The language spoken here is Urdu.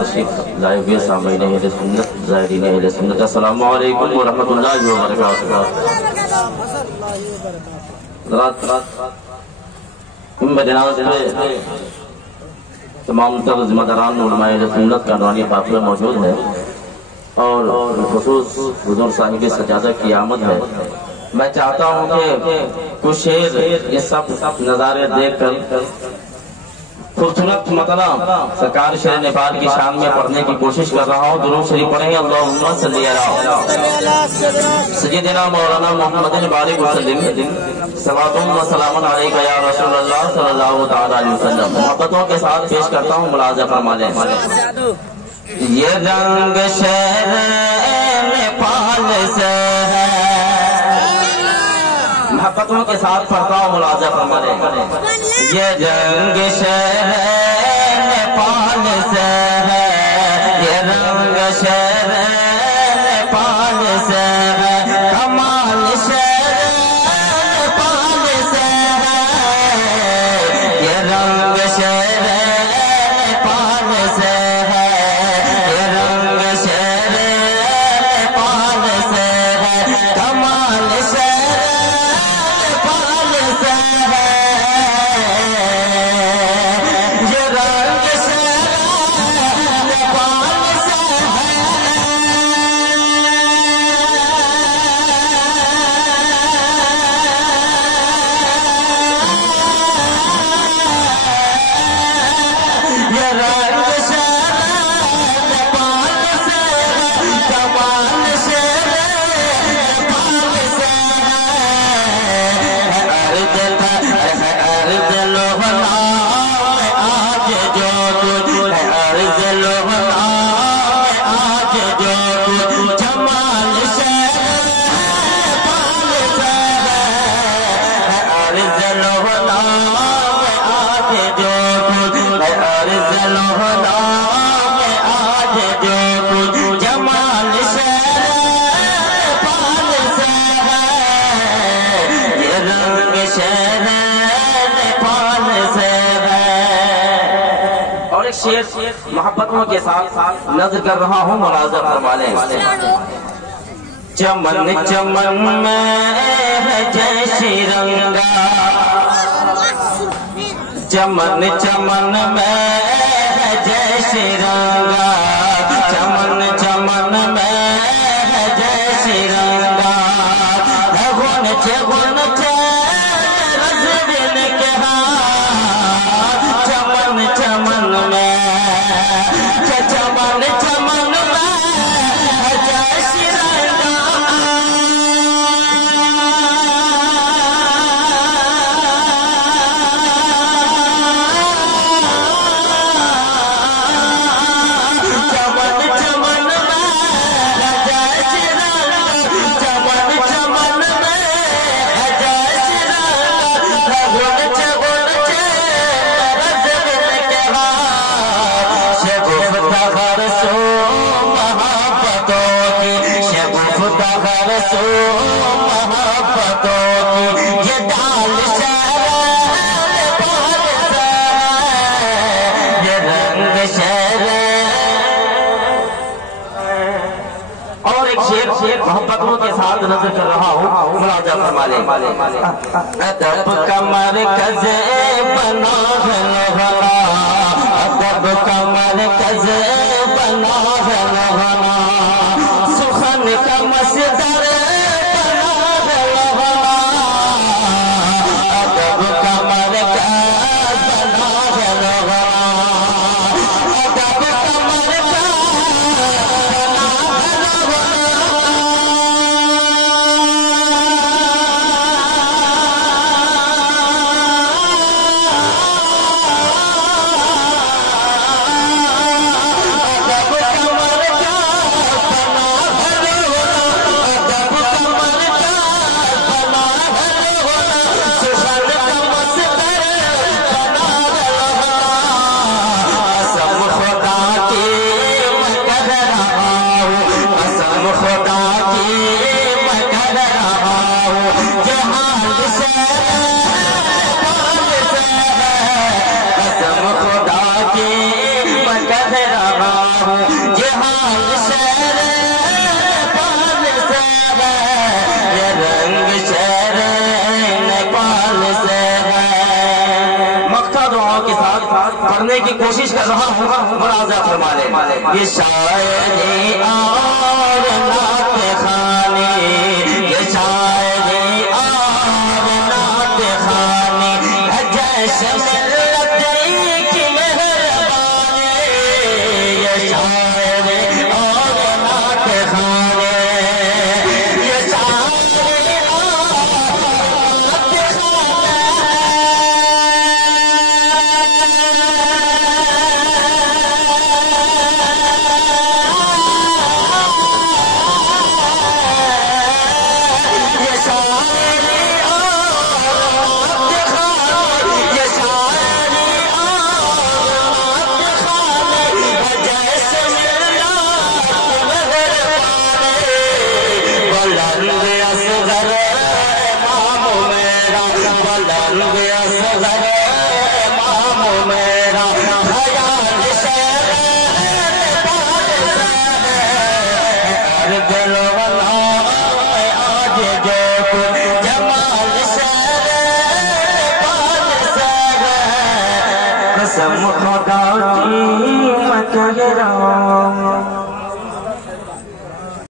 تشریف لائے ہوئے سامعین اہل سنت زائرین اہل سنت السلام علیکم ورحمۃ اللہ وبرکاتہ۔ جناز پہ تمام تر ذمہ داران علماء اہل سنت کا نورانی قافلہ موجود ہے اور خصوص حضور صاحب سجادہ کی آمد ہے۔ میں چاہتا ہوں کہ کچھ شعر یہ سب نظارے دیکھ کر خوبصورت مطلب سرکار شیر نیپال کی شان میں پڑھنے کی کوشش کر رہا ہوں۔ درود شریف پڑھیں گے اللہم صلی علی سیدنا مولانا محمد بارک وسلم صلوات و سلام علیک یا رسول اللہ صلی اللہ تعالی علیہ وسلم۔ محبتوں کے ساتھ پیش کرتا ہوں، ملاحظہ فرما لیں۔ یہ رنگ شیر نیپال سے ہے، محبتوں کے ساتھ پڑھتا ہوں، ملاحظہ فرما لیں۔ یہ رنگ شہر نیپال سے ہے، یہ رنگ شہر نیپال سے ہے، کمال شہر نیپال سے ہے، یہ رنگ شہر نیپال سے ہے، یہ رنگ شہر نیپال سے ہے، کمال شہر محبتوں کے ساتھ نظر کر رہا ہوں، ملاحظہ فرما لیں۔ چمن چمن میں ہے جیسی رنگا، چمن چمن میں ہے جیسی رنگا، چمن چمن میں ہے جیسی رنگا، گھنچے گھنچے رزدن کے ہاں، چمن چمن میں چمن چمن میں جیسی رنگا، چمن چمن میں جیسی رنگا، چمن چمن میں جیسی رنگا، گھنچے گھنچے رزدن کے ہاں، شگفتہ محبتوں کی، شگفتہ محبتوں کی، یہ ڈال شہر نیپال سے ہے، یہ رنگ شہر۔ اور ایک شعر محبتوں کے ساتھ نظر کر رہا ہوں، ملاحظہ فرما لیں۔ ادب کا مرکز بنا ہے لوہنا، ادب کا مرکز بنا ہے لوہنا، سخن کا مصدر بنا ہے لوہنا، ادب کا مرکز بنا ہے لوہنا، ادب کا مرکز بنا ہے لوہنا، پڑھنے کی کوشش کر رہا ہوں، ملاحظہ فرما لیں۔ یہ شاعری اور نعت خوانی، یہ شاعری اور نعت خوانی ہے جیسے ملت کی مہربانی، یہ شاعری اور نعت خوانی، یہ شاعری اور نعت خوانی۔ قسم خدا کی میں کہہ رہا ہوں